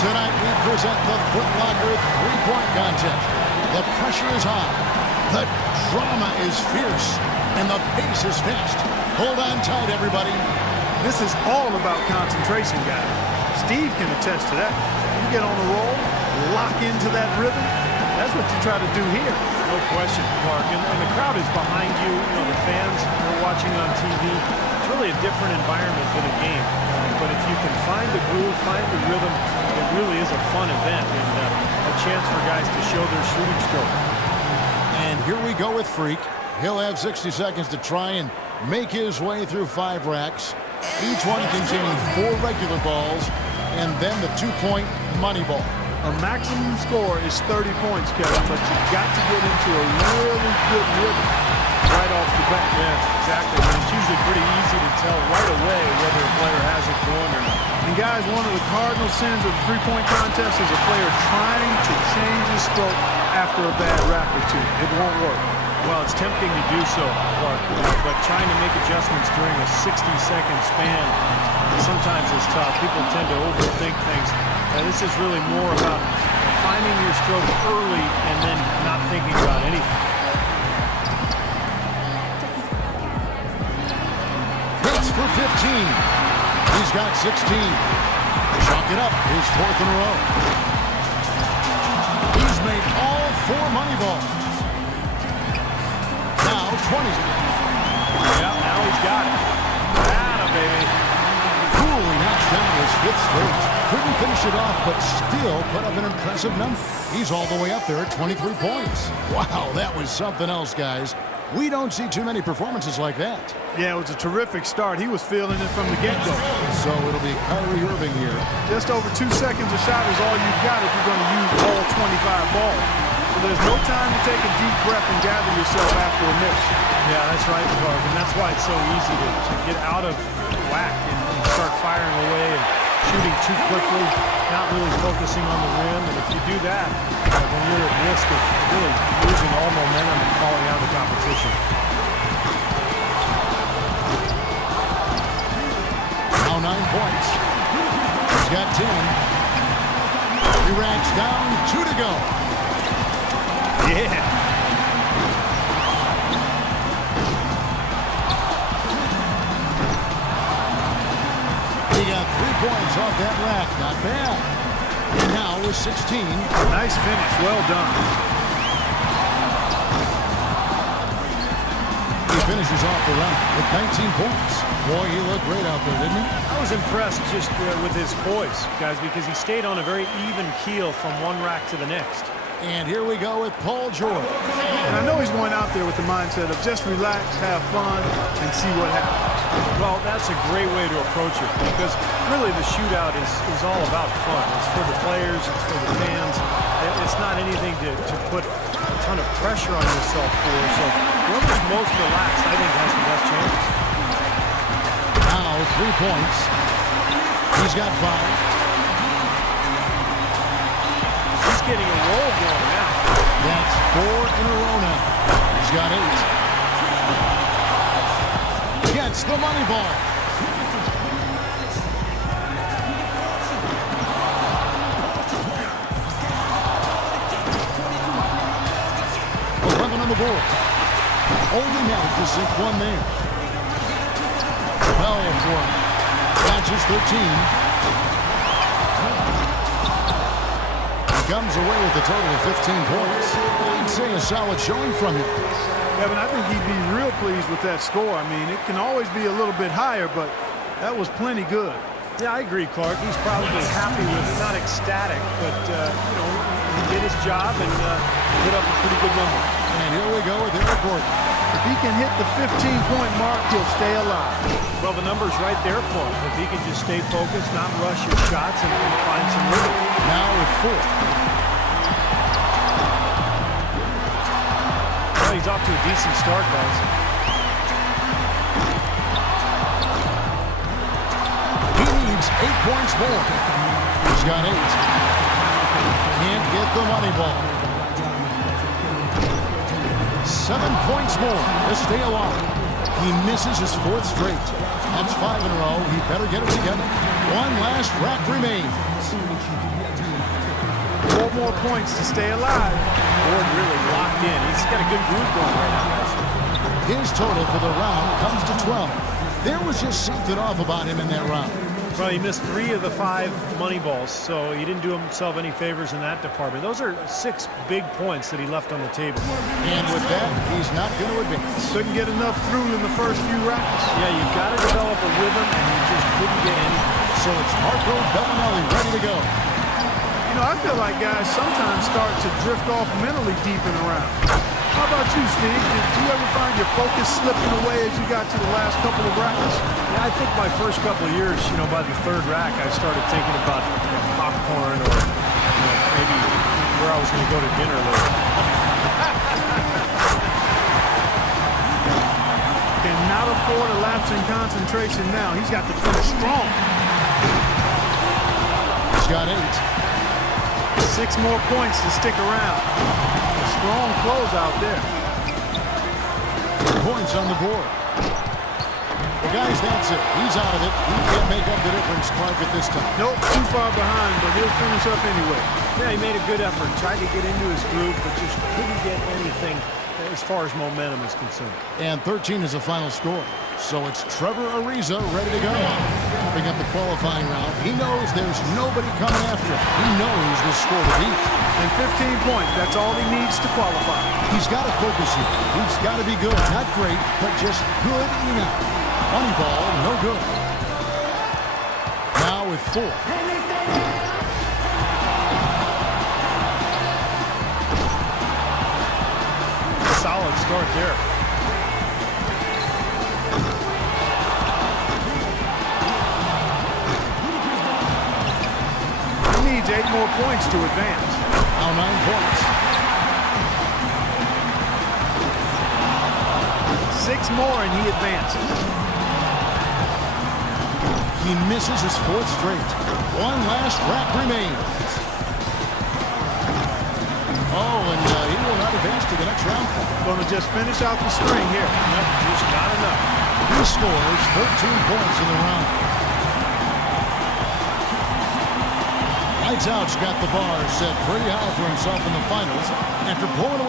Tonight we present the Foot Locker three-point contest. The pressure is high, the drama is fierce, and the pace is fast. Hold on tight, everybody. This is all about concentration, guys. Steve can attest to that. You get on a roll, lock into that rhythm. That's what you try to do here. No question, Clark. And the crowd is behind you. You know, the fans are watching on TV. It's really a different environment than a game. But if you can find the groove, find the rhythm, it really is a fun event and a chance for guys to show their shooting stroke. And here we go with Freak. He'll have 60 seconds to try and make his way through 5 racks, each one containing 4 regular balls, and then the 2-point money ball. A maximum score is 30 points, Kevin, but you've got to get into a really good rhythm right off the bat. Yeah, exactly. And it's usually pretty easy to tell right away whether a player has it going or not. And guys, one of the cardinal sins of the three-point contest is a player trying to change his stroke after a bad rack or two. It won't work. Well, it's tempting to do so, Clark, but trying to make adjustments during a 60-second span sometimes is tough. People tend to overthink things. This is really more about finding your stroke early and then not thinking about anything. Hits for 15. He's got 16. Chalk it up, his 4th in a row. He's made all 4 money balls. Now 20. Yeah, now he's got it. Atta, baby. Coolly knocks down his 5th straight. Couldn't finish it off, but still put up an impressive number. He's all the way up there at 23 points. Wow, that was something else, guys. We don't see too many performances like that. Yeah, it was a terrific start. He was feeling it from the get-go. So it'll be Kyrie Irving here. Just over 2 seconds a shot is all you've got if you're going to use all 25 balls. So there's no time to take a deep breath and gather yourself after a miss. Yeah, that's right, Clark. And that's why it's so easy to get out of whack and start firing away and shooting too quickly, not really focusing on the rim. And if you do that, then you're at risk of really losing all momentum and falling out of the competition. Now 9 points. He's got 10. 3 racks down, 2 to go. Yeah. He got 3 points off that rack. Not bad. And now with 16. Nice finish. Well done. He finishes off the round with 19 points. Boy, he looked great out there, didn't he? I was impressed just with his poise, guys, because he stayed on a very even keel from one rack to the next. And here we go with Paul George. And I know he's going out there with the mindset of just relax, have fun, and see what happens. Well, that's a great way to approach it because really the shootout is all about fun. It's for the players, it's for the fans. It's not anything to put a ton of pressure on yourself for. So whoever's most relaxed, I think, has the best chance. Now 3 points. He's got 5. He's getting a roll going now. That's 4 in a row now. He's got 8. Gets the money ball. On the board. Only managed to sink one there. 12 for him. Matches 13. He comes away with a total of 15 points. I'd say a solid showing from him. Kevin, I think he'd be real pleased with that score. I mean, it can always be a little bit higher, but that was plenty good. Yeah, I agree, Clark. He's probably happy with it. Not ecstatic, but, you know, he did his job and put up a pretty good number. And here we go with Eric Gordon. If he can hit the 15-point mark, he'll stay alive. Well, the number's right there for him. If he can just stay focused, not rush his shots, and find some rhythm. Now with 4. Well, he's off to a decent start, guys. He needs 8 points more. He's got 8. Can't get the money ball. 7 points more to stay alive. He misses his 4th straight. That's 5 in a row. He better get it together. One last rack remains. 4 more points to stay alive. Ford really locked in. He's got a good groove going right now. His total for the round comes to 12. There was just something off about him in that round. Well, he missed 3 of the 5 money balls, so he didn't do himself any favors in that department. Those are 6 big points that he left on the table. And with that, he's not going to advance. Couldn't get enough through in the first few rounds. Yeah, you've got to develop a rhythm, and he just couldn't get any. So it's Marco Bellinelli ready to go. You know, I feel like guys sometimes start to drift off mentally deep in a round. How about you, Steve? Did you ever find your focus slipping away as you got to the last couple of racks? Yeah, I think my first couple of years, by the 3rd rack, I started thinking about popcorn or maybe where I was going to go to dinner later. Cannot afford a lapse in concentration now. He's got to finish strong. He's got 8. 6 more points to stick around. A strong close out there. Points on the board. Well, guys, that's it. He's out of it. He can't make up the difference quite at this time. Nope, too far behind, but he'll finish up anyway. Yeah, he made a good effort. Tried to get into his groove, but just couldn't get anything as far as momentum is concerned. And 13 is the final score. So it's Trevor Ariza ready to go. Wrapping up the qualifying round. He knows there's nobody coming after him. He knows the score to beat. And 15 points, that's all he needs to qualify. He's got to focus here. He's got to be good. Not great, but just good enough. Money ball, no good. Now with 4. Solid start there. He needs 8 more points to advance. Now 9 points. 6 more and he advances. He misses his 4th straight. One last rack remains. Oh, and he will not advance to the next round. Going to just finish out the string here. Yep, just not enough. He scores 13 points in the round. Lights Out's got the bar set pretty high for himself in the finals after blowing away